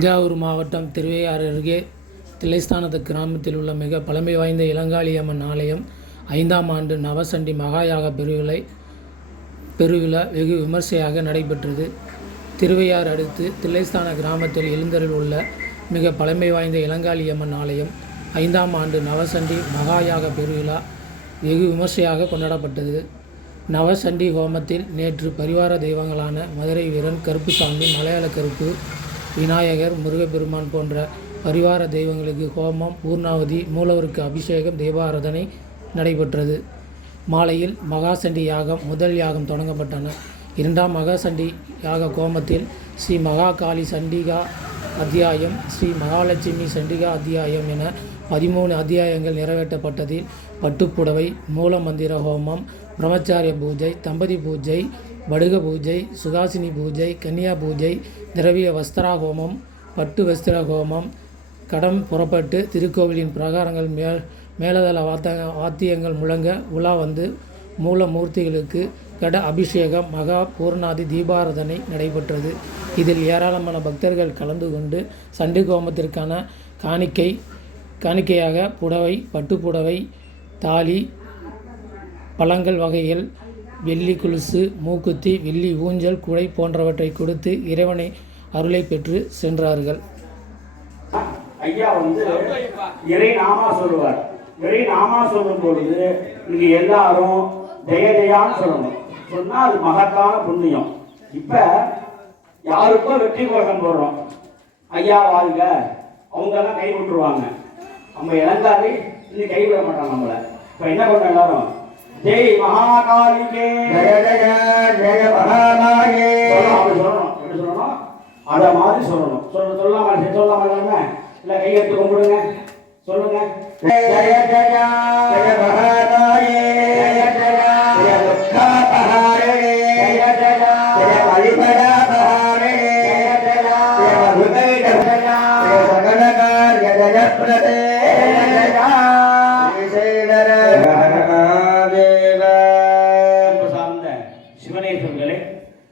தஞ்சாவூர் மாவட்டம் திருவையாறு அருகே தில்லைஸ்தானத்து கிராமத்தில் உள்ள மிக பழமை வாய்ந்த இளங்காளியம்மன் ஆலயம் 5ஆம் ஆண்டு நவசண்டி மகாயாக பெருவிழா வெகு விமர்சையாக நடைபெற்றது. திருவையாறு அடுத்து தில்லைஸ்தான கிராமத்தில் எழுந்தருள் உள்ள மிக பழமை வாய்ந்த இளங்காளியம்மன் ஆலயம் 5ஆம் ஆண்டு நவசண்டி மகாயாக பெருவிழா வெகு விமர்சையாக கொண்டாடப்பட்டது. நவசண்டி ஹோமத்தில் நேற்று பரிவார தெய்வங்களான மதுரை வீரன், கருப்புசாமி, மலையாள கருப்பு, விநாயகர், முருகப்பெருமான் போன்ற பரிவார தெய்வங்களுக்கு ஹோமம், பூர்ணாவதி, மூலவருக்கு அபிஷேகம், தீபாராதனை நடைபெற்றது. மாலையில் மகாசண்டி யாகம் முதல் யாகம் தொடங்கப்பட்டன. 2ஆம் மகாசண்டி யாக ஹோமத்தில் ஸ்ரீ மகாகாளி சண்டிகா அத்தியாயம், ஸ்ரீ மகாலட்சுமி சண்டிகா அத்தியாயம் என 13 அத்தியாயங்கள் நிறைவேற்றப்பட்டதில் பட்டுப்புடவை, மூல மந்திர ஹோமம், பிரம்மச்சாரிய பூஜை, தம்பதி பூஜை, வடுக பூஜை, சுகாசினி பூஜை, கன்னியா பூஜை, திரவிய வஸ்திரா ஹோமம், பட்டு வஸ்திர ஹோமம், கடம் புறப்பட்டு திருக்கோவிலின் பிரகாரங்கள் மேலதள வாத்தியங்கள் முழங்க உலா வந்து மூலமூர்த்திகளுக்கு கட அபிஷேகம், மகா பூர்ணாதி தீபாராதனை நடைபெற்றது. இதில் ஏராளமான பக்தர்கள் கலந்து கொண்டு சண்டி ஹோமத்திற்கான காணிக்கையாக புடவை, பட்டுப்புடவை, தாலி, பழங்கள் வகைகள், வெள்ளி கொலுசு, மூக்குத்தி, வெள்ளி ஊஞ்சல், குடை போன்றவற்றை கொடுத்து இறைவனை அருளை பெற்று சென்றார்கள். ஐயா இறை நாமா சொல்லுவார். இறை நாமா சொல்லும் பொழுது நீங்க எல்லாரும் ஜெய ஜெயான்னு சொல்லணும். சொன்னா அது மகத்தான புண்ணியம். இப்ப யாருக்கோ வெற்றி கோஷம் போடுறோம், ஐயா வாழ்க, அவங்க எல்லாம் கை விட்டுருவாங்க. நம்ம இளங்காரி இன்னும் கைவிட மாட்டாங்க நம்மள. இப்ப என்ன பண்ண எல்லாரும் ஜெய் மகாகாளிகே, ஜெய ஜெய ஜெய மகாமாயே அப்படி சொல்லணும். எப்படி சொல்லணும்? அத மாதிரி சொல்லணும். சொல்லாம எல்லாமே இல்ல கை எடுத்து கும்பிடுங்க, சொல்லுங்க. ஜெய ஜெய ஜெய மகாமாயே, ஜெய ஜெய ஜெய துக்காபஹாரே, ஜெய ஜெய ஜெய வழிபடா பஹாரே, ஜெய ஜெய ஜெய மதுரை ஜெய ஜெய சகலகார் ஜெய பிரதே, ஜெய ஜெய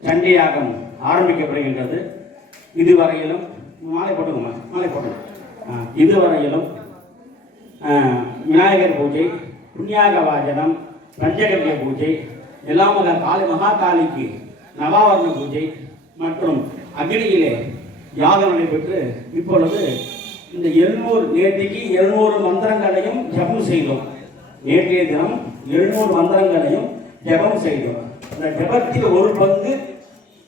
சண்டியாகம் ஆரம்பிக்கப்படுகின்றது. இதுவரையிலும் மாலை போட்டுங்க. இதுவரையிலும் விநாயகர் பூஜை, புண்ணியாக வாஜனம், பஞ்சகவிய பூஜை, எல்லாமக காளி மகாகாளிக்கு நவாவரண பூஜை மற்றும் அக்னியிலே யாகம் நடைபெற்று இப்பொழுது இந்த 700 மந்திரங்களையும் ஜபம் செய்தோம். நேற்றைய தினம் 700 மந்திரங்களையும் ஜபம் செய்தோம். இந்த ஜபத்தில் ஒரு பங்கு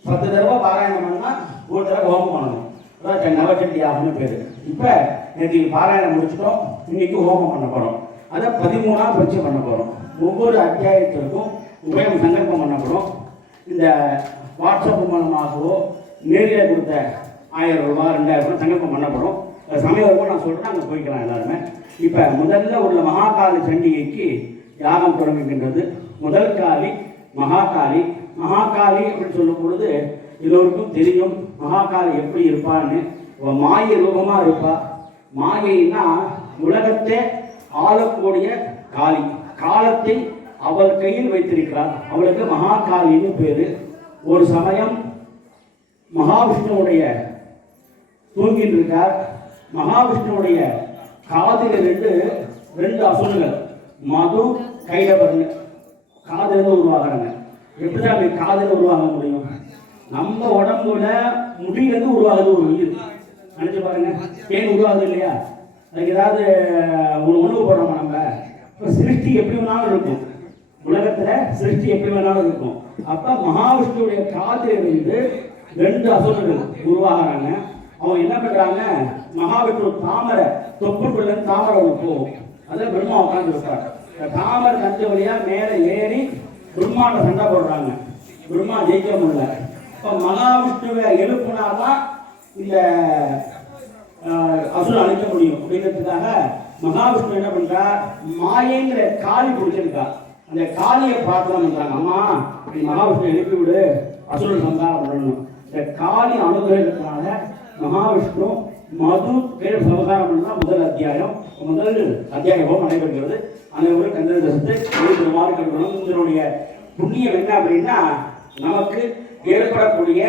10 தடவை பாராயணம் பண்ணா ஒரு தடவை ஹோமம் பண்ணணும். அதான் நவசண்டி யாகம்னு பேரு. இப்ப நேற்று பாராயணம் முடிச்சிட்டோம், இன்னைக்கு ஹோமம் பண்ண போறோம். அதை 13ஆம் பட்சி பண்ண போறோம். ஒவ்வொரு அத்தியாயத்திற்கும் உபயம் சங்கல்பம் பண்ணப்படும். இந்த வாட்ஸ்அப் மூலமாகவோ நேரில் கொடுத்த 1000 ரூபாய் 2000 ரூபாய் சங்கல்பம் பண்ணப்படும். சமயம் நான் சொல்றேன், அங்கே போய்க்கலாம் எல்லாருமே. இப்ப முதல்ல உள்ள மகாகாளி சண்டிகைக்கு யாகம் தொடங்குகின்றது. முதல் காளி மகாகாளி. மகாகாளி அப்படின்னு சொல்லும் பொழுது எல்லோருக்கும் தெரியும் மகாகாளி எப்படி இருப்பான்னு. மாய ரூபமா இருப்பா. மாயைன்னா உலகத்தை ஆளக்கூடிய காளி. காலத்தை அவள் கையில் வைத்திருக்கிறார். அவளுக்கு மகாகாளின்னு பேரு. ஒரு சமயம் மகாவிஷ்ணுவுடைய தூங்கிட்டு இருக்கார். மகாவிஷ்ணுவுடைய காதில் ரெண்டு அசுரங்கள் மது, கைலவர்னு காதிலிருந்து உருவாகிறாங்க. எப்படிதான் அப்படி காதில் உருவாக முடியும்? நம்ம உடம்புல முடியிலிருந்து உருவாகுது ஒரு உயிர். நினைச்சு பாருங்க, ஏன் உருவாகுது இல்லையா? அதுக்கு ஏதாவது உணவு போடுறோமா நம்ம? இப்போ சிருஷ்டி எப்படி வேணாலும் இருக்கும், உலகத்துல சிருஷ்டி எப்படி வேணாலும் இருக்கும். அப்ப மகாவிஷ்ணுடைய காதிலிருந்து 2 அசுரர்கள் உருவாகிறாங்க. அவங்க என்ன பண்றாங்க, மகாவிஷ்ணு தாமரை தொப்புக்குள்ள தாமரை ஒன்று போகும். அதில் பிரம்மா உட்காந்து இருப்பார். தாமரை நஞ்ச வழியா மேலே ஏறி பிரம்மாண்ட சண்டை போடுறாங்க. பிரம்மா ஜெயிக்க முடியல. இப்போ மகாவிஷ்ணுவை எழுப்புனாதான் இந்த அசுரம் அழிக்க முடியும். அப்படிங்கிறதுக்காக மகாவிஷ்ணு என்ன பண்றார், மாயைங்கிற காளி பிடிச்சிருக்கா. அந்த காளியை பிரார்த்தனை பண்றாங்க, அம்மா இப்படி மகாவிஷ்ணு எழுப்பி விடு, அசுரன் சந்தாரம் பண்ணணும். இந்த காளி அனுகிரகத்தினால மகாவிஷ்ணு மது பேர் சமசாரம் பண்ணா முதல் அத்தியாயம் நடைபெறுகிறது. அனைவரும் கந்ததசத்தை எழுதுமாறு கருதணும். இதனுடைய புண்ணியம் என்ன அப்படின்னா, நமக்கு ஏற்படக்கூடிய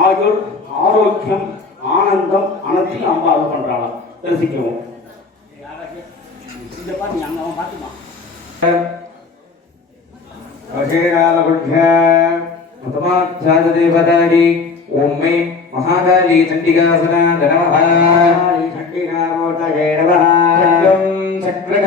ஆயுள், ஆரோக்கியம், ஆனந்தம் அனைத்தையும் அம்மா அது பண்றாளாம். தரிசிக்கவும். இந்த பாட்டு அங்க அவன் பாத்துமா தேவதாரி ஓம் மே மகாகாளி சண்டிகாசனா நமः சண்டிகா மூர்த்தயே நமः சக்கர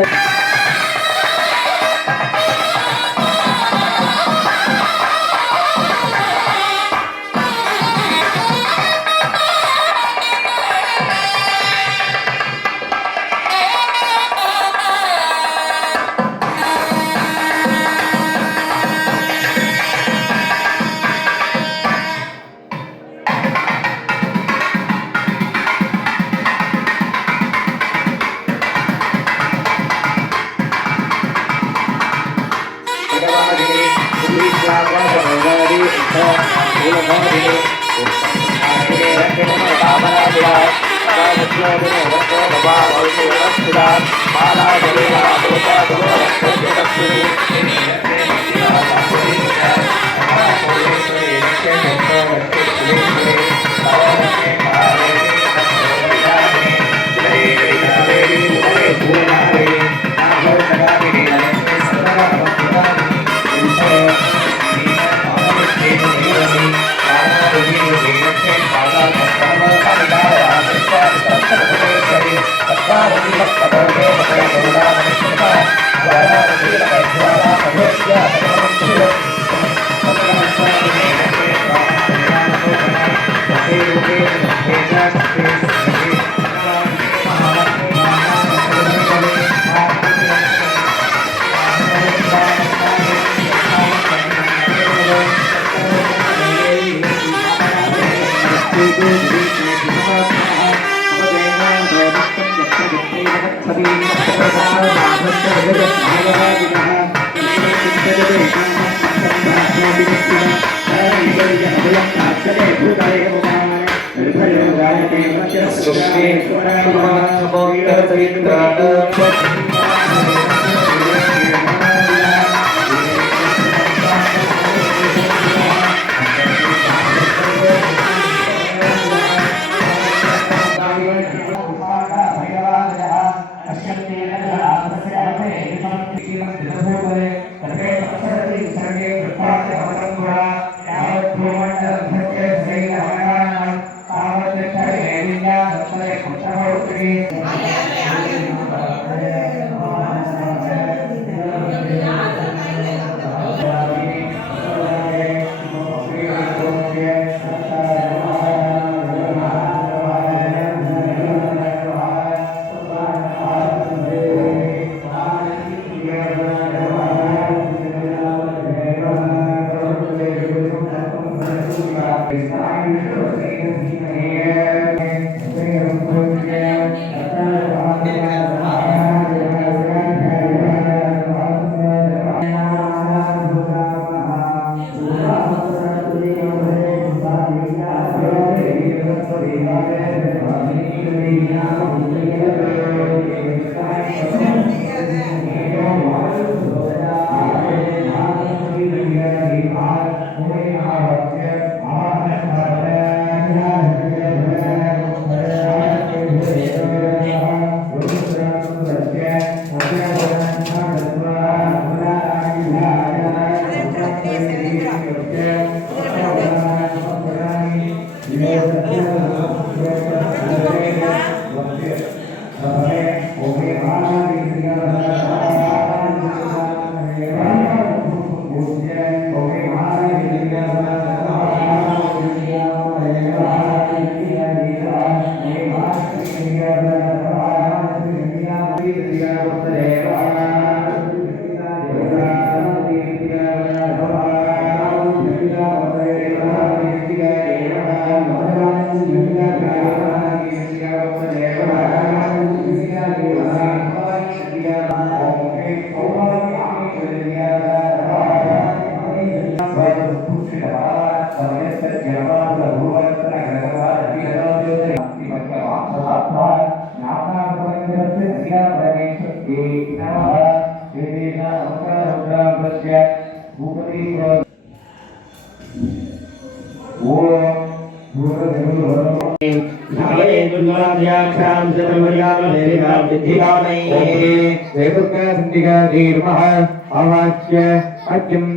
अत्यं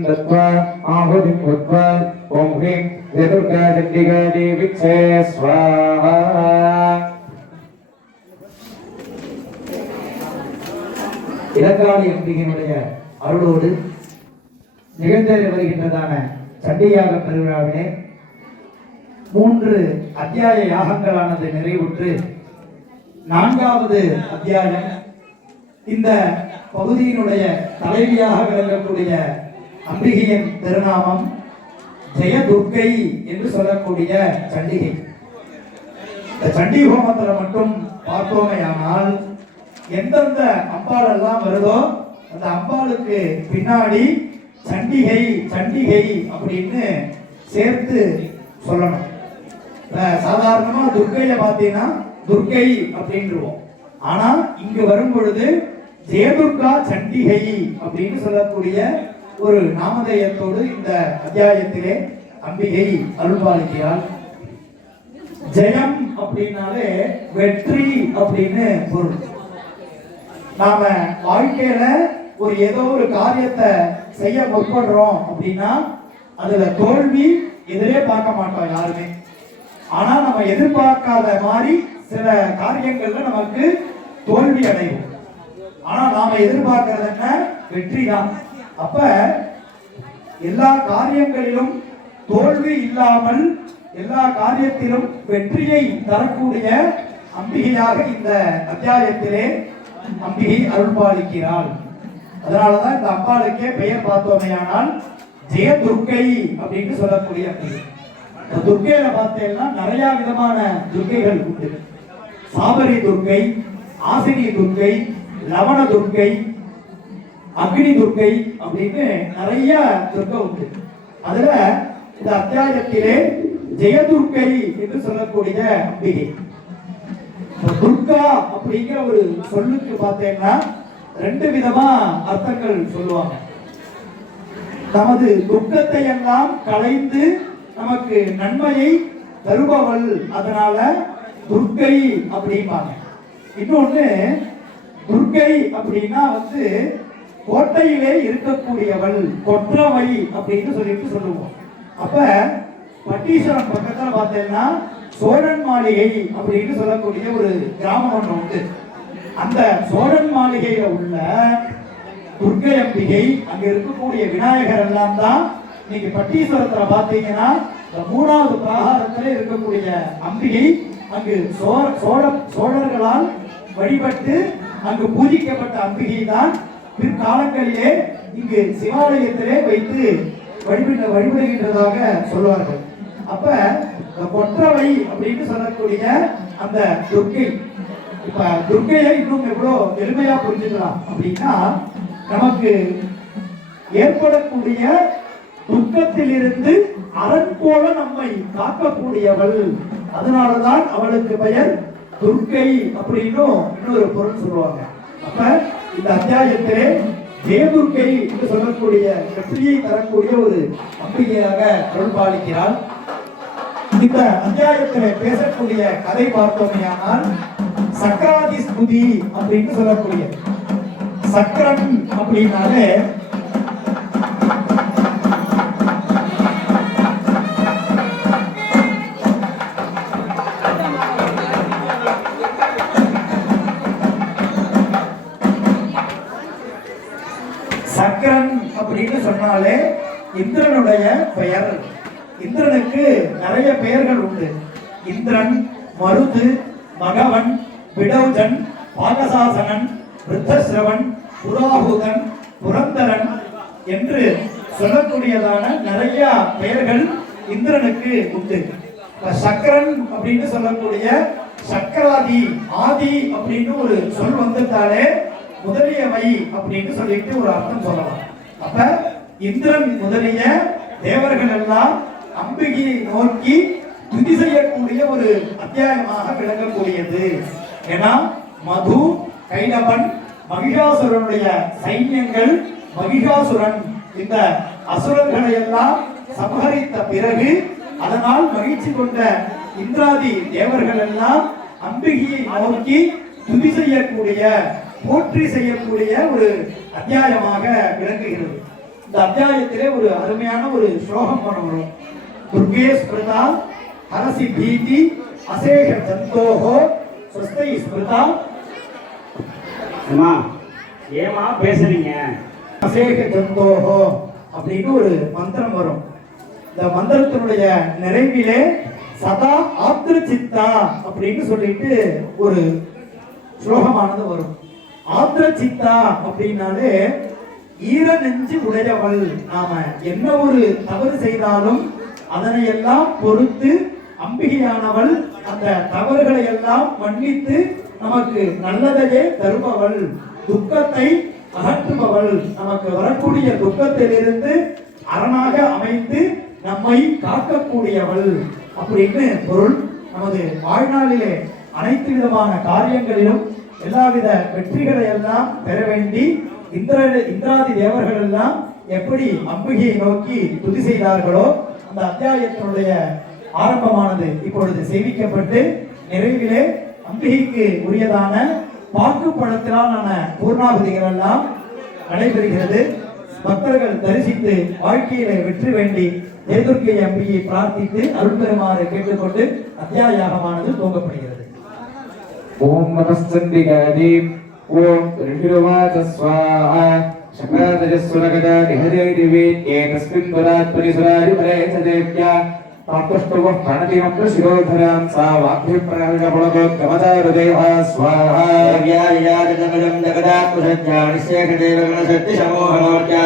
दत्वा आहुतिं कृत्वा ॐ ह्रीं दुर्गा चण्डिका देवीक्षे स्वाहा இலங்காளி அம்பிகையினுடைய அருளோடு நிகழ்ந்தேறி வருகின்றதான சண்டியாக பெருவிழாவிலே 3 அத்தியாய யாகங்களானது நிறைவுற்று 4வது அத்தியாயம் இந்த பகுதியினுடைய தலைவியாக விளங்கக்கூடிய அம்பிகையின் திருநாமம் ஜெயதுர்க்கை என்று சொல்லக்கூடிய சண்டிகை. இந்த சண்டி ஹோமத்தில் மட்டும் பார்த்தோமேயானால் எந்தெந்த அம்பாள் எல்லாம் வருதோ அந்த அம்பாளுக்கு பின்னாடி சண்டிகை சண்டிகை அப்படின்னு சேர்த்து சொல்லணும். சாதாரணமா துர்க்கையை பார்த்தீங்கன்னா துர்க்கை அப்படின்றுவோம். ஆனா இங்கு வரும் பொழுது ஜெயதுர்கா சண்டிகை அப்படின்னு சொல்லக்கூடிய ஒரு நாமதேயத்தோடு இந்த அத்தியாயத்திலே அம்பிகை அருள்பாலிக்கிறாள். ஜெயம் அப்படின்னாலே வெற்றி அப்படின்னு பொருள். நாம வாழ்க்கையில ஏதோ ஒரு காரியத்தை செய்ய முற்படுறோம் அப்படின்னா அதுல தோல்வி எதிரே பார்க்க மாட்டோம் யாருமே. ஆனா நம்ம எதிர்பார்க்காத மாதிரி சில காரியங்கள்ல நமக்கு தோல்வி அடையும். ஆனா நாம எதிர்பார்க்கிறது என்ன? வெற்றி தான். அப்ப எல்லா காரியங்களிலும் தோல்வி இல்லாமல் எல்லா காரியத்திலும் வெற்றியை தரக்கூடிய அம்பிகையாக இந்த அத்தியாயத்திலே அம்பிகை அருள்பாலிக்கிறாள். அதனாலதான் இந்த அம்பாளுக்கே பெயர் பார்த்தோமேயானால் ஜெயதுர்க்கை அப்படின்னு சொல்லக்கூடிய அம்பிகை. துர்க்கையில பார்த்தேன்னா நிறைய விதமான துர்க்கைகள் உண்டு. சாபரி துர்க்கை, ஆசினி துர்க்கை, லவண துர்க்கை, அக்னி துர்க்கை அப்படின்னு நிறைய துர்க்கை உண்டு. அதுல இந்த அத்தியாயத்திலே ஜெயதுர்க்கை என்று சொல்லக்கூடிய அம்பிகை. துர்கா அப்படிங்கிற ஒரு சொல்லுக்கு பார்த்தேன்னா 2 விதமா அர்த்தங்கள் சொல்லுவாங்க. நமது துக்கத்தை எல்லாம் களைந்து நமக்கு நன்மையை தருபவள், அதனால துர்க்கை அப்படிம்பாங்க. இன்னொன்னு துர்க்கை அப்படின்னா கோட்டையிலே இருக்கக்கூடியவள், கொற்றவை அப்படின்னு சொல்லுவோம். அப்ப பட்டீஸ்வரம் பக்கத்துல பார்த்தேன்னா சோழன் மாளிகை அப்படின்னு சொல்லக்கூடிய ஒரு கிராமம் ஒன்று உண்டு. அந்த சோழன் மாளிகையில உள்ள துர்க்கை அம்பிகை, அங்க இருக்கக்கூடிய விநாயகர் எல்லாம் தான் நீங்க பட்டீஸ்வரத்துல பாத்தீங்கன்னா 3வது பிராகாரத்திலே இருக்கக்கூடிய அம்பிகை அங்கு சோழர்களால் வழிபட்டு அங்கு பூஜிக்கப்பட்ட அம்பிகை தான் பிற்காலங்களிலே இங்கு சிவாலயத்திலே வைத்து வழிபடுகின்றதாக சொல்வார்கள். அப்ப கொற்றவை அப்படின்னு சொல்லக்கூடிய அந்த துர்க்கை, இப்ப துர்க்கையை இன்னும் எவ்வளவு எளிமையா புரிஞ்சுக்கலாம் அப்படின்னா, நமக்கு ஏற்படக்கூடிய துக்கத்திலிருந்து அரண் போல நம்மை காக்கக்கூடியவள், அதனாலதான் அவளுக்கு பெயர் துர்க்கை அப்படின்னு இன்னொரு பொருள் சொல்லுவாங்க. அப்ப இந்த அத்தியாயத்திலே ஜெயதுர்க்கை என்று சொல்லக்கூடிய வெற்றியை தரக்கூடிய ஒரு அம்பிகையாக அருள்பாலிக்கிறாள். இந்த அத்தியாயத்திலே பேசக்கூடிய கதை பார்த்தோமையானால் சக்கராதி ஸ்துதி அப்படின்னு சொல்லக்கூடிய, சக்கரன் அப்படின்னாலே சக்கரன் அப்படின்னு சொன்னாலே இந்திரனுடைய பெயர். இந்திரனுக்கு நிறைய பெயர்கள் உண்டு. இந்திரன், மருது, மகவன், விடௌஜன், பாகசாசனன், விருத்தஸ்ரவன், புராஹுதன், புரந்தரன் என்று சொல்லக்கூடியதான நிறைய பெயர்கள் இந்திரனுக்கு உண்டு. சக்கரன் அப்படின்னு சொல்லக்கூடிய சக்கராதி, ஆதி அப்படின்னு ஒரு சொல் வந்துட்டாலே முதலியவை அப்படின்னு சொல்லிட்டு ஒரு அர்த்தம் சொல்லலாம். அப்ப இந்திரன் முதலிய தேவர்கள் எல்லாம் அம்பிகையை நோக்கி துதி செய்யக்கூடிய ஒரு அத்தியாயமாக விளங்கக்கூடியது. ஏன்னா மது, கைடபன், மகிஷாசுரனுடைய சைன்யங்கள், மகிஷாசுரன் இந்த அசுரர்களை எல்லாம் சமஹரித்த பிறகு அதனால் மகிழ்ச்சி கொண்ட இந்திராதி தேவர்கள் எல்லாம் அம்பிகையை நோக்கி துதி செய்யக்கூடிய போற்றி செய்யக்கூடிய ஒரு அத்தியாயமாக விளங்குகிறது. இந்த அத்தியாயத்திலே ஒரு அருமையான ஒரு ஸ்லோகம் வரும். துர்கே ஸ்மிருதா ஹரசி பீதி அசேஷ ஜந்தோஹோ ஸ்வஸ்தை ஸ்மிருதா. அம்மா ஏமா பேசுறீங்க? அசேஷ ஜந்தோஹோ அப்படின்னு ஒரு மந்திரம் வரும். இந்த மந்திரத்தினுடைய நிறைவிலே சதா ஆத்திர சித்தா அப்படின்னு சொல்லிட்டு ஒரு ஸ்லோகமானது வரும். ஆத்திர சித்தா அப்படின்னாலே ஈர நெஞ்சு உடையவள். நாம என்ன ஒரு தவறு செய்தாலும் அதனை எல்லாம் பொறுத்து அம்பிகையானவள் அந்த தவறுகளை எல்லாம் மன்னித்து நமக்கு நல்லதையே தருபவள், துக்கத்தை அகற்றுபவள், நமக்கு வரக்கூடிய துக்கத்திலிருந்து அரணாக அமைந்து நம்மை காக்கக்கூடியவள் அப்படின்னு பொருள். நமது வாழ்நாளிலே அனைத்து விதமான காரியங்களிலும் எல்லாவித வெற்றிகளை எல்லாம் பெற வேண்டி இந்திராதி தேவர்கள் எல்லாம் எப்படி அம்பிகையை நோக்கி துதி செய்தார்களோ அந்த அத்தியாயத்தினுடைய ஆரம்பமானது இப்பொழுது செய்விக்கப்பட்டு நிறைவிலே அம்பிகைக்கு உரியதான பாக்கு பழத்திலான பூர்ணாகுதிகள் எல்லாம் நடைபெறுகிறது. பக்தர்கள் தரிசித்து வாழ்க்கையிலே வெற்றி வேண்டி தேதுர்க்கை அம்பியை பிரார்த்தித்து அருள் பெறுமாறு கேட்டுக்கொண்டு அத்தியாயமானது துவங்கப்படுகிறது. ஓம் நமஸ்தந்திகாதீம் ஓம் ரிஷிருவாச ஸ்வாஹா சக்ராதஜஸ்வரகதா நிஹரேதிவேத்யே தஸ்மின் துராத்மனிசுராரி பரேசதேவ்யா தாத்துஷ்டுவ பிரணதிமம் சிரோதராம் சா வாக்யப்ரணவிகபுலகோத்கமதாருதேவா ஸ்வாஹா யாயாஜதமஜம் ஜகதாத்மசத்யானி சேகதேவகணசக்திசமோகனோர்ஜா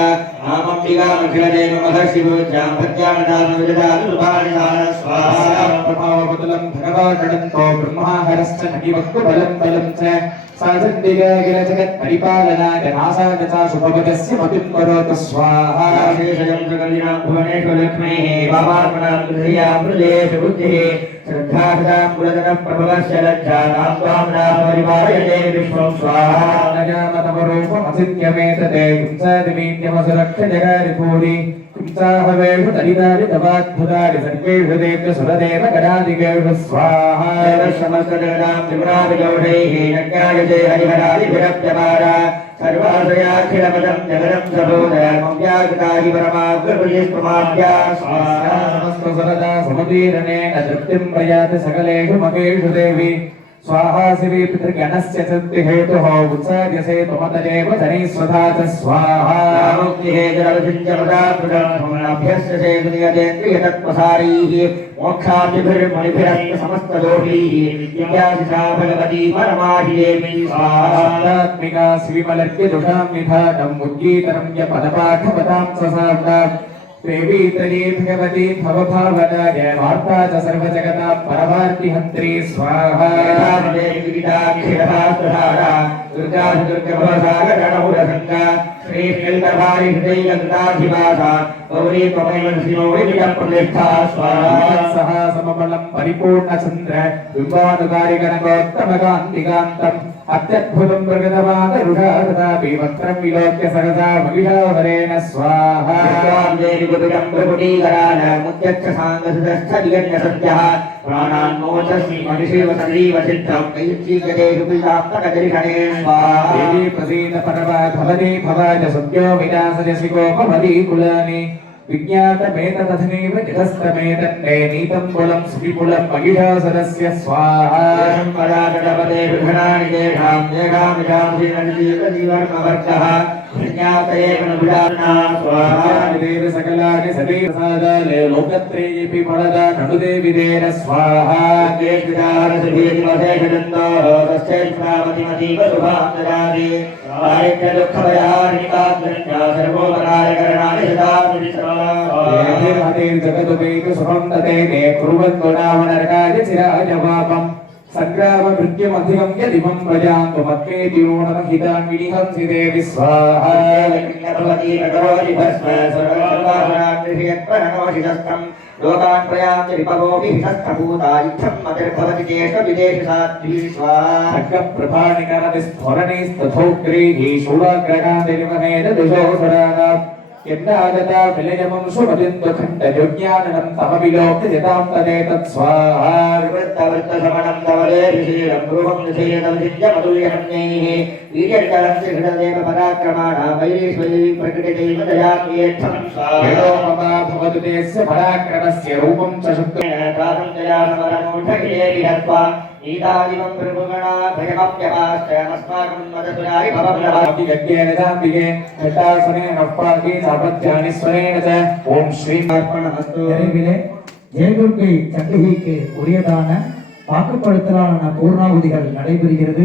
ஆமம்பிகாமகிலதேவ மகர்ஷிபூஜ்யாம் பத்யானதானவிஜதானுபாணிதான ஸ்வாஹா பிரபாவபதுலம் பகவானடந்தோ பிரம்மாஹரஸ்ச நகிவக்துபலம் பலம் ச சாசந்திகாகில ஜகத் பரிபாலனாய நாசாகதா சுபவதஸ்ய மதிம் கரோத ஸ்வாஹா சேஷயம் ஜகலினாம் புவனேஷு லக்ஷ்மீः பாபாத்மனாம் கிருஹயாம் ஹிருதயேஷு புத்திः ஸ்ரத்தாஹதாம் புரதன பிரபவஸ்ய லஜ்ஜாதாம் த்வாம்னாம் பரிபாலயதே விஸ்வம் ஸ்வாஹா நஜாமதமரூபமசித்யமேததே கும்சாதிவீத்யமசுரக்ஷ ஜகாரி பூரி கும்சாஹவேஷு தரிதாரி தவாத்புதாரி சர்வேஷு தேவ்ய சுரதேவ கடாதிகேஷு ஸ்வாஹா தேவசமஸ்தஜகதாம் திரிபுராதிகௌஷைः யஜ்ஞாயதே ஹரிஹராதிபிரப்யபாரா சர்வாசயாக்கிலபதம் ஜகதம் சபோதயமம் வியாகிதாஹி பரமாக்ரபுஜிஸ்வமாப்யா ஸ்வாஹா நமஸ்தசரதா சமுதீரணேன திருப்திம் பிரயாதி சகலேஷு மகேஷு தேவி स्वाहा शिवे पितृगणस्य सिद्धि हेतुः उत्सार्यसे त्वमतदेव जनीस्वधा च स्वाहा मुक्तिहे जलविषिञ्चमदाभ्यस्य सेन्द्रियतेन्द्रियतत्त्वसारीः मोक्षाभिर्मणिभिरस्य समस्तदोषीः विद्यासिषा भगवती परमाहि देवी स्वाहा सप्तात्मिका शिविमलर्क्य दुषां निधानम् उद्गीतरं य पदपाठपदां ससार्णाम् देवी तरी भगवती भवभावनाय वार्ता च सर्वजगता परमार्तिहन्त्री स्वाहा दुर्गा दुर्गभवसागरणमुरसङ्गा श्रीशैलधारी हृदयगन्धाधिवासा गौरी त्वमेव शिवो प्रतिष्ठा स्वाहा सह समबलं परिपूर्णचन्द्र बिम्बानुकारिगणगोत्तमकान्तिकान्तम् अत्यद्भुतं प्रगतवादरुषादतापि वक्त्रं विलोक्य सहसा महिषावरेण स्वाहा मुद्यच्च साङ्गसुतस्थदिगण्यसत्यः प्राणान्मोचस्मि मनिषेव सजीव सिद्धं कैश्चीकटेषु पिशाप्तकदर्शने स्वाहा देवी प्रसीद परवा भवति भवाज सद्यो विनाशयसि गोपमदी कुलानि विज्ञातमेतदधनेव जगस्तमेतन्ने नीतं कुलं सुविपुलं महिषासुरस्य स्वाहा पराजडपदे विघ्नानि तेषां जीवनजीवर्मवर्गः विज्ञातयेकनुभिधाना स्वाहा देव सकलानि सदैवसादाले लोकत्रयेऽपि फलदा ननुदेविदेन स्वाहा केशविदारसुभीतिमशेषदन्तोः तस्यैष्णामतिमतीवशुभां ददाति आदित्यदुःखभयानिकाग्रञ्च सर्वोपकारकरणानि सदात्मनि जगदुपैतु सुखं ततेने कुर्वन्तो नाम नरकाय चिराय पापम् संग्राम मृत्युमधिकं यदिमं प्रजान्तु मत्के जीवनमहितान् विनिहंसि देवि स्वाहा भगवती भगवति भस्म सर्वसर्वाग्रहियत्परनोषितस्थं लोकान् प्रयान्ति विपवोऽपि हितस्थभूता इत्थं मतिर्भवति केशविदेशसाध्वी स्वाहा खड्गप्रभानिकरविस्फुरणैस्तथोग्रैः शूलाग्रगादिनिवहेन दुषोऽसुराणाम् यन्नागता विलयमं सुमदिन्दुखण्डयोग्याननं तव विलोक्य यदां तदेतत् स्वाहा विवृत्तवृत्तसमनं तवले ऋषीरं ध्रुवं ऋषीरं सिद्ध्यमतुल्यमन्यैः वीर्यकरं शिखरदेव पराक्रमाणां वैरीश्वरी प्रकटितैव दयान्येच्छं स्वाहा यदो ममा भवतु तेस्य पराक्रमस्य रूपं च शत्रुः कातं दया समरमूढये विहत्वा नीतादिवं प्रभुगणा भयमप्यपाश्चयमस्माकं मदसुरारि भवप्लवाति यज्ञेन चाम्बिके घटासनेन पाहि सापत्यानि स्वरेण च ॐ श्रीमर्पणमस्तु நிறைவிலே ஜெயதுர்க்கை சண்டிகைக்கு உரியதான வாக்குப்படுத்தலான பூர்ணாகுதிகள் நடைபெறுகிறது.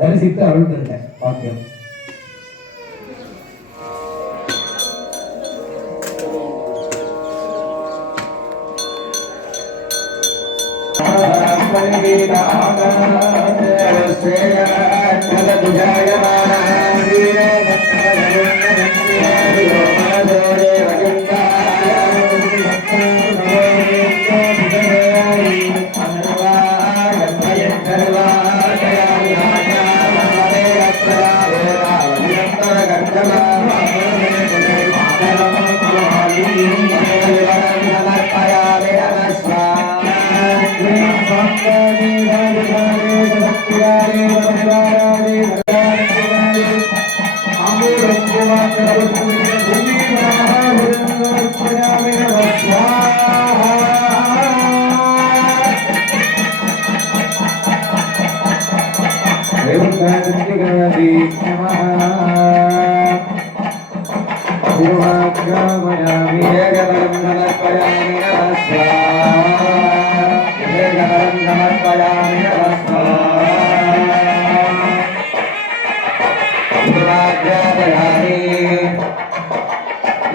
தரிசித்து அருள் பெறுக. வாக்கியம்.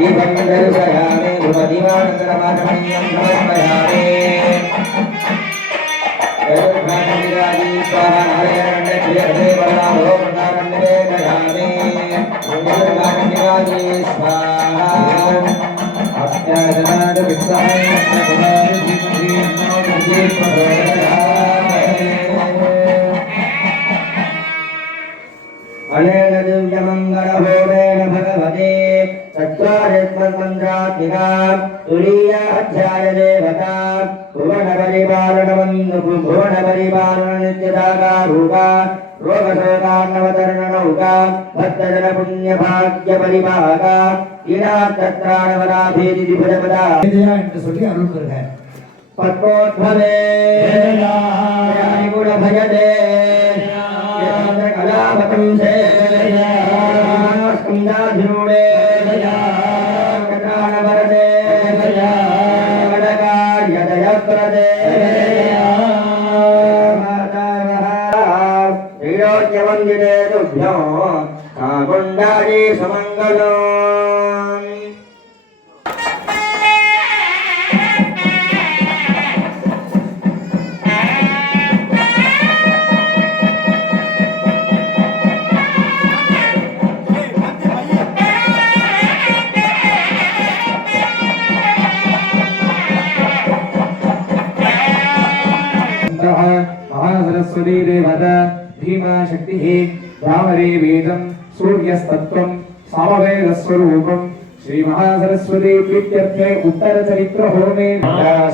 दीपं दर्शयामि ध्रुवदीवानन्दरमागमनीयं समर्पयामि जगद्भाषमिराजी स्वाहा नारायणण्डे वरदाभो प्रदानन्दे दयामि जगद्भाषमिराजी स्वाहा अत्याजनाद वित्ताय नमः जीवजी नमो अनेन दिव्यमङ्गलभोगेन भगवते चत्वारित्मन्त्रात्मिका तुरीयाध्याय देवता भुवनपरिपालननित्यदाकारूपा रोगशोकान्नवतरणनौका भक्तजनपुण्यभाग्यपरिपाका कीनात्तत्राणवराभेदिभुजपदा ஜெயா என்று சொல்லி அருள் பெறுக. पद्मोद्भवे गुणभजते कलापतंसे स्कन्दाधिरूढे कटानवरदे वडकार्यदयप्रदे त्रैलोक्यवन्दिते तुभ्यो काकुण्डारी सुमङ्गलम् महासरस्वती देवता भीमा शक्तिः भ्रामरी वेदं सूर्यस्तत्त्वं सामवेदस्वरूपं श्री महासरस्वती प्रीत्यर्थे उत्तरचरित्र होमे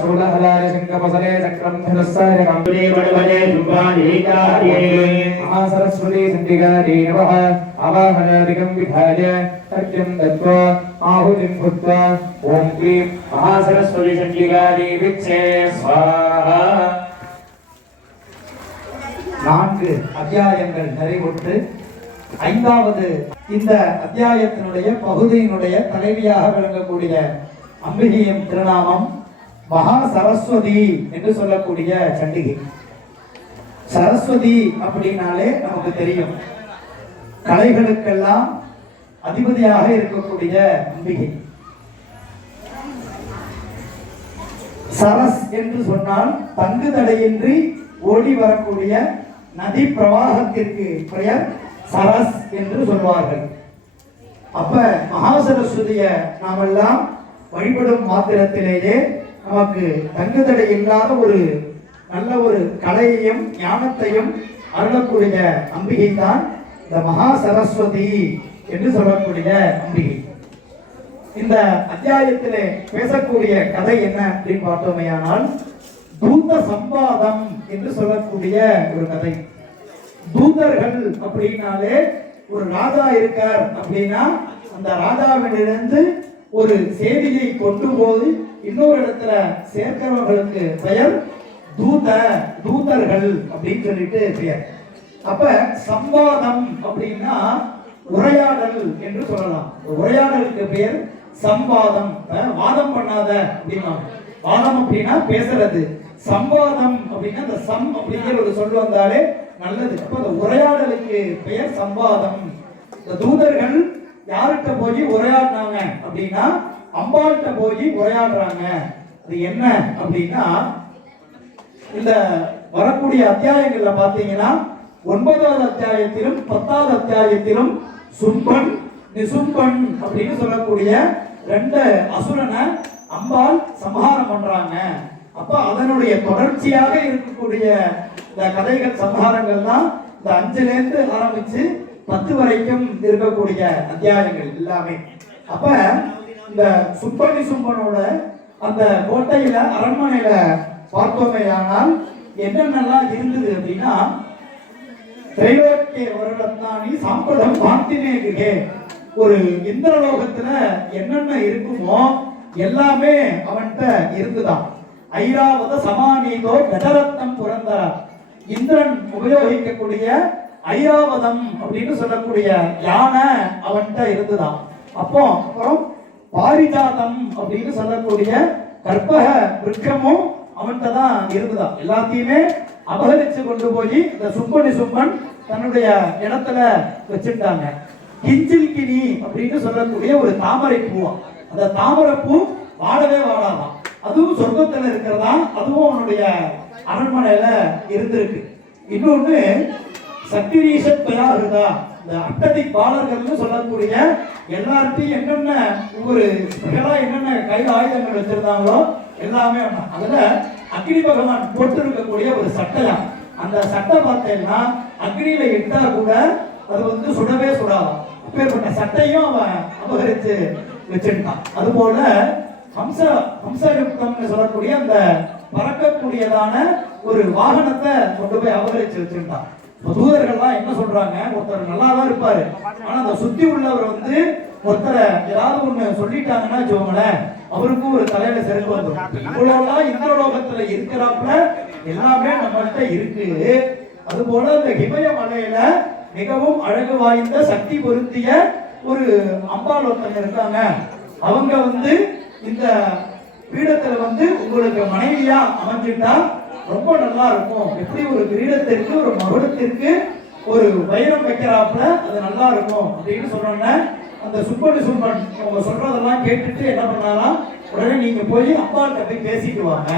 सोलहलाय शङ्खपसले चक्रं धनुस्साय काम्बरे वडवदे शुभाधिकार्ये महासरस्वती चण्डिकायै नमः आवाहनादिकं विधाय अर्घ्यं दत्त्वा आहुतिं भूत्वा ॐ क्लीं महासरस्वती चण्डिकायै विच्छे स्वाहा 4 அத்தியாயங்கள் நிறைவுற்று 5வது இந்த அத்தியாயத்தினுடைய பகுதியினுடைய தலைவியாக விளங்கக்கூடிய அம்பிகையின் திருநாமம் மகா சரஸ்வதி என்று சொல்லக்கூடிய சண்டிகை. சரஸ்வதி அப்படின்னாலே நமக்கு தெரியும், கலைகளுக்கெல்லாம் அதிபதியாக இருக்கக்கூடிய அம்பிகை. சரஸ் என்று சொன்னால் தங்கு தடையின்றி ஓடி வரக்கூடிய நதி பிரவாகத்திற்கு பெயர் சரஸ் என்று சொல்வார்கள். அப்ப மகாசரஸ்வதிய நாமெல்லாம் வழிபடும் மாத்திரத்திலேயே நமக்கு தங்குதடை இல்லாத ஒரு நல்ல ஒரு கலையையும் ஞானத்தையும் அருளக்கூடிய அம்பிகை தான் இந்த மகா சரஸ்வதி என்று சொல்லக்கூடிய அம்பிகை. இந்த அத்தியாயத்திலே பேசக்கூடிய கதை என்ன அப்படின்னு பார்த்தோமேயானால் தூத சம்பாதம் என்று சொல்லக்கூடிய ஒரு கதை. தூதர்கள் அப்படின்னாலே ஒரு ராஜா இருக்கார் அப்படின்னா அந்த ராஜாவிலிருந்து ஒரு செய்தியை கொண்டு போய் இன்னொரு இடத்துல சேர்க்கிறவர்களுக்கு பெயர் தூதர்கள் அப்படின்னு சொல்லிட்டு பெயர். அப்ப சம்வாதம் அப்படின்னா உரையாடல் என்று சொல்லலாம். உரையாடலுக்கு பெயர் சம்வாதம். வாதம் பண்ணாத அப்படின்னா, வாதம் அப்படின்னா பேசுறது, சம்வாதம் அப்படின்னா அந்த சம் அப்படிங்கிற ஒரு சொல் வந்தாலே நல்லது. அப்ப அந்த உரையாடலுக்கு பெயர் சம்வாதம். இந்த தூதர்கள் யார்கிட்ட போய் உரையாடினாங்க அப்படின்னா அம்பாள்கிட்ட போய் உரையாடுறாங்க. அது என்ன அப்படின்னா இந்த வரக்கூடிய அத்தியாயங்கள்ல பாத்தீங்கன்னா 9வது அத்தியாயத்திலும் 10வது அத்தியாயத்திலும் சும்பன் நிசும்பன் அப்படின்னு சொல்லக்கூடிய 2 அசுரனை அம்பாள் சம்ஹாரம் பண்றாங்க. அப்ப அதனுடைய தொடர்ச்சியாக இருக்கக்கூடிய இந்த கதைகள் சம்ஹாரங்கள் தான் இந்த 5ல இருந்து ஆரம்பிச்சு 10 வரைக்கும் இருக்கக்கூடிய அத்தியாயங்கள் எல்லாமே. அப்ப இந்த சும்பனி சும்பனோட அந்த கோட்டையில அரண்மனையில பார்த்தோமேயானால் என்னென்னலாம் இருந்தது அப்படின்னா திரைலோக்கிய வருடத்தானி சாம்பதம் பாந்தினேகே, ஒரு இந்திரலோகத்துல என்னென்ன இருக்குமோ எல்லாமே அவன்கிட்ட இருந்துதான். ஐராவத சமானீதோ கடரத்னம் புரந்தர, இந்திரன் உபயோகிக்கக்கூடிய ஐராவதம் அப்படின்னு சொல்லக்கூடிய யானை அவன்கிட்ட இருந்துதான். அப்புறம் பாரிஜாதம் அப்படின்னு சொல்லக்கூடிய கற்பக விருட்சமும் அவன்கிட்ட தான் இருந்துதான். எல்லாத்தையுமே அபகரிச்சு கொண்டு போய் இந்த சும்பனி சும்பன் தன்னுடைய இடத்துல வச்சுட்டாங்க. கிஞ்சில்கினி அப்படின்னு சொல்லக்கூடிய ஒரு தாமரை பூவா, அந்த தாமரை பூ வாடவே வாடாதான், அதுவும் சொர்க்கத்துல இருக்கிறதா, அதுவும் அவனுடைய அரண்மனையில இருந்திருக்கு. இன்னொன்னு சக்திரீஷத் பெயாருதா, இந்த அட்டதி பாலர்கள் சொல்லக்கூடிய எல்லார்ட்டையும் என்னென்ன ஒவ்வொரு என்னென்ன கையில் ஆயுதங்கள் வச்சிருந்தாங்களோ எல்லாமே. அதுல அக்னி பகவான் போட்டு இருக்கக்கூடிய ஒரு சட்டையா, அந்த சட்டை பார்த்தேன்னா அக்னியில இட்டா கூட அது சுடவே சுடாதான். அப்பேற்பட்ட சட்டையும் அவன் அபகரிச்சு வச்சிருந்தான். அது போல ஹம்சயுக்தம்னு சொல்லக்கூடிய அந்த பறக்கக்கூடியதான ஒரு வாகனத்தை கொண்டு போய் அபகரிச்சு வச்சிருந்தான். தூதர்கள்லாம் என்ன சொல்றாங்க, ஒருத்தர் நல்லா தான் இருப்பாரு, ஆனா அந்த சுத்தி உள்ளவர் ஒருத்தரை ஏதாவது ஒண்ணு சொல்லிட்டாங்கன்னா வச்சுக்கோங்களேன், அவருக்கும் ஒரு தலையில செருக்கு வந்துடும். இவ்வளவுலாம் இந்திரலோகத்துல இருக்கிறாப்புல எல்லாமே நம்மள்கிட்ட இருக்கு. அது போல இந்த இமயமலையில மிகவும் அழகு வாய்ந்த சக்தி பொருந்திய ஒரு அம்பாள் ஒருத்தங்க இருக்காங்க. அவங்க இந்த பீடத்துல உங்களுக்கு மனைவியா அமைஞ்சிட்டா ரொம்ப நல்லா இருக்கும். எப்படி ஒரு கிரீடத்திற்கு ஒரு மகுடத்திற்கு ஒரு வைரம் வைக்கிறாப்புல அது நல்லா இருக்கும் அப்படின்னு சொன்னோன்னே அந்த சும்பனி சும்பன் அவங்க சொல்றதெல்லாம் கேட்டுட்டு என்ன பண்ணாலாம், உடனே நீங்க போய் அம்பாள்கிட்ட போய் பேசிட்டு வாங்க,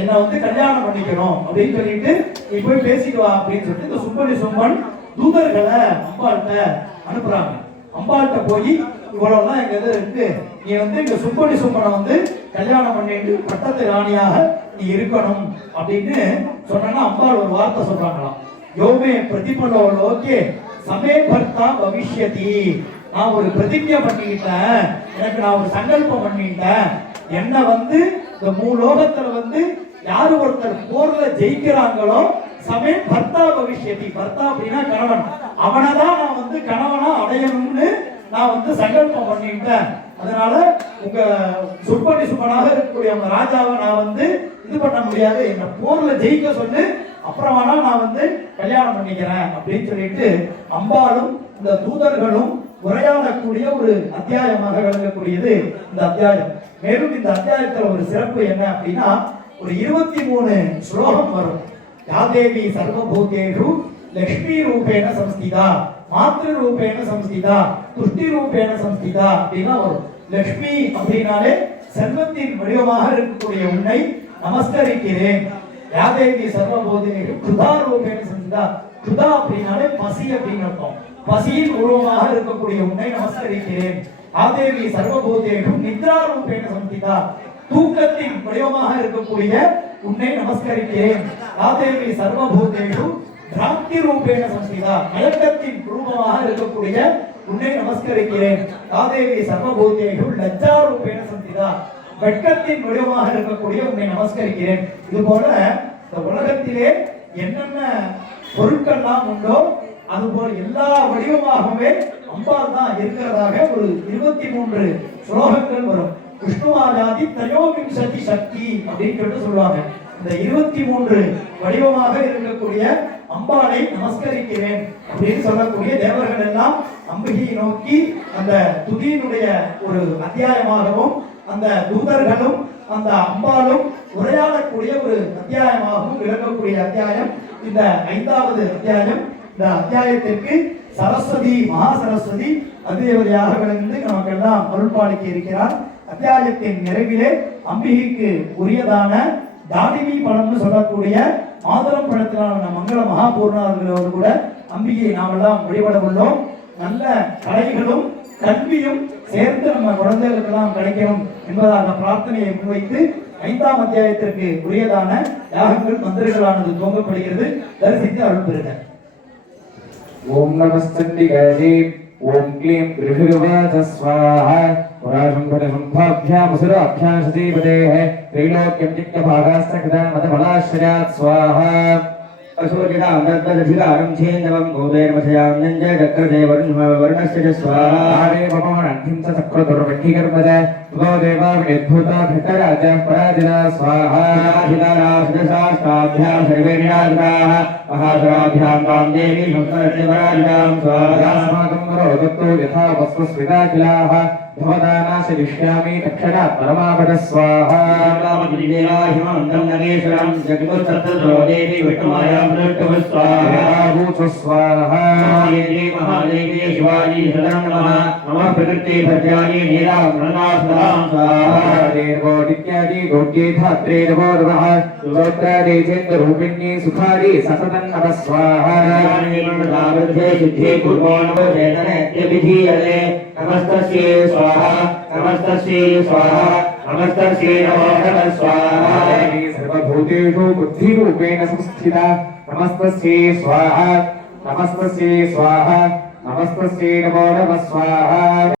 என்ன கல்யாணம் பண்ணிக்கணும் அப்படின்னு சொல்லிட்டு நீ போய் பேசிட்டு வா அப்படின்னு சொல்லிட்டு இந்த சும்பனி சும்பன் தூதர்களை அம்பாள்கிட்ட அனுப்புறாங்க. அம்பாள்கிட்ட போய் இவ்வளவுதான் எங்க இது இருக்கு, நீ இந்த சும்பனி சும்பனை கல்யாணம் பண்ணிட்டு பட்டத்து ராணியாக நீ இருக்கணும் அப்படின்னு சொன்னா அம்பாள் ஒரு வார்த்தை சொல்றாங்களாம். யோமே பிரதிபலோ லோகே சமே பர்த்தா பவிஷ்யதி, நான் ஒரு பிரதிஜை பண்ணிக்கிட்டேன், எனக்கு நான் ஒரு சங்கல்பம் பண்ணிட்டேன், என்ன இந்த மூலோகத்துல யாரு ஒருத்தர் போர்ல ஜெயிக்கிறாங்களோ சமே பர்த்தா பவிஷ்யதி, பர்த்தா அப்படின்னா கணவன், அவனைதான் நான் கணவனா அடையணும்னு நான் சங்கல்பம் பண்ணிட்டேன். அதனால உங்க சுப்பனி சுப்பனாக இருக்கக்கூடிய உங்க ராஜாவை நான் இது பண்ண முடியாது, என்ன போர்ல ஜெயிக்க சொல்லு, அப்புறம் வேணா நான் கல்யாணம் பண்ணிக்கிறேன் அப்படின்னு சொல்லிட்டு அம்பாளும் இந்த தூதர்களும் உரையாடக்கூடிய ஒரு அத்தியாயமாக விளங்கக்கூடியது இந்த அத்தியாயம். மேலும் இந்த அத்தியாயத்துல ஒரு சிறப்பு என்ன அப்படின்னா ஒரு 23 ஸ்லோகம் வரும். யாதேவி சர்வபூதேஷு லக்ஷ்மி ரூபேண சம்ஸ்திதா, மாத்ரு ரூபேண சம்ஸ்திதா, துஷ்டி ரூபேண சம்ஸ்திதா அப்படின்னா வரும். லக்ஷ்மி அப்படின்னாலே செல்வத்தின் வடிவமாக இருக்கக்கூடிய உன்னை நமஸ்கரிக்கிறேன். யாதேவி சர்வபூதேஷு கிருதா ரூபேண சம்ஸ்திதா, கிருதா அப்படின்னாலே பசி அப்படின்னு அர்த்தம், பசியின் உருவமாக இருக்கக்கூடிய உன்னை நமஸ்கரிக்கிறேன். ஆதேவி சர்வபூதேஷு நித்ரா ரூபேண சம்ஸ்திதா, தூக்கத்தின் வடிவமாக இருக்கக்கூடிய உன்னை நமஸ்கரிக்கிறேன். ஆதேவி சர்வபூதேஷு பிராந்தி ரூபேண சம்ஸ்திதா, மயக்கத்தின் ரூபமாக இருக்கக்கூடிய உன்னை நமஸ்கரிக்கிறேன். காதேவி சர்வபூதேஷு லஜ்ஜாரூபேண சந்திதா, வெட்கத்தின் வடிவமாக இருக்கக்கூடிய உன்னை நமஸ்கரிக்கிறேன். இது போல இந்த உலகத்திலே என்னென்ன பொருட்கள்லாம் உண்டோ அதுபோல் எல்லா வடிவமாகவே அம்பாள் தான் இருக்கிறதாக ஒரு 23 ஸ்லோகங்கள் வரும். விஷ்ணுவாஜாதி தயோவிம்சதி சக்தி அப்படின்னு சொல்லுவாங்க. இந்த 23 வடிவமாக இருக்கக்கூடிய அம்பாளை நமஸ்கரிக்கிறேன் அப்படின்னு சொல்லக்கூடிய தேவர்கள் எல்லாம் அம்பிகையை நோக்கி அந்த துதியினுடைய ஒரு அத்தியாயமாகவும் அந்த தூதர்களும் அந்த அம்பாளும் உரையாடக்கூடிய ஒரு அத்தியாயமாகவும் விளங்கக்கூடிய அத்தியாயம் இந்த 5வது அத்தியாயம். இந்த அத்தியாயத்திற்கு சரஸ்வதி மகா சரஸ்வதி அதிதேவதையாக விளங்கி நமக்கெல்லாம் அருள்பாலிக்க இருக்கிறார். அத்தியாயத்தின் நிறைவிலே அம்பிகைக்கு உரியதான தாடிவி பழம்னு சொல்லக்கூடிய மாதுளம் பழத்திலான மங்கள மகாபூர்ணர்களோடு கூட அம்பிகையை நாமெல்லாம் வழிபட உள்ளோம். நல்ல கலைகளும் கல்வியும் சேர்ந்து நம்ம குழந்தைகளுக்கெல்லாம் கிடைக்கணும் என்பதாக பிரார்த்தனையை முன்வைத்து 5ஆம் அத்தியாயத்திற்கு உரியதான யாகங்கள் மந்திரங்களானது துவங்கப்படுகிறது. தரிசித்து அருள் பெறுக. ஓம் நமஸ்தண்டிகாஜி ஓம் க்ளீம் ரிஷிகவாச ஸ்வாஹா புராசம்பரசம்பாभ्यामुसराभ्यां सजीवदेः त्रैलोक्यं जिज्ञभागास्त्रकृतान् मदफलाश्रयात् स्वाहा असूर्यदामदर्दधिकारं छेन्दवं भूतेर्मथयां नञ्ज चक्रदेवर्णस्य च स्वाहा आदेवपवनन्धिं च चक्रधुर्वह्निकर्मज भगो देवा विद्भूता भट्टराज पराजिना स्वाहा अधिकारासुरशास्त्राभ्यां सर्वे निराजनाः महासुराभ्यां तां देवी संस्कृत्य पराजितां स्वाहा अस्माकं वरोदत्तो यथा वस्वस्विताखिलाः भवदानाशयिष्यामि तक्षणात् परमापद स्वाहा हिमन्तं नगेश्वरं जगमुत्सत्ततो देवी विष्णुमायां दृष्टव स्वाहा भूचु स्वाहा देवी महादेवी शिवाजी सदं नमः नमः प्रकृति भर्यायै नीलाभ्रणास्तां स्वाहा देवोदित्यादि गोप्ये धात्रे नमो नमः सुलोत्रादे चेन्द्ररूपिण्ये सुखादि सततं नमः स्वाहा े सिद्धि कुर्वो नमो चेतनेत्यभिधीयते नमस्तस्यै स्वाहा नमस्तस्यै स्वाहा नमस्तस्यै नमो नमः स्वाहा सर्वभूतेषु बुद्धिरूपेण संस्थिता नमस्तस्यै स्वाहा नमस्तस्यै स्वाहा नमस्तस्यै नमो नमः स्वाहा।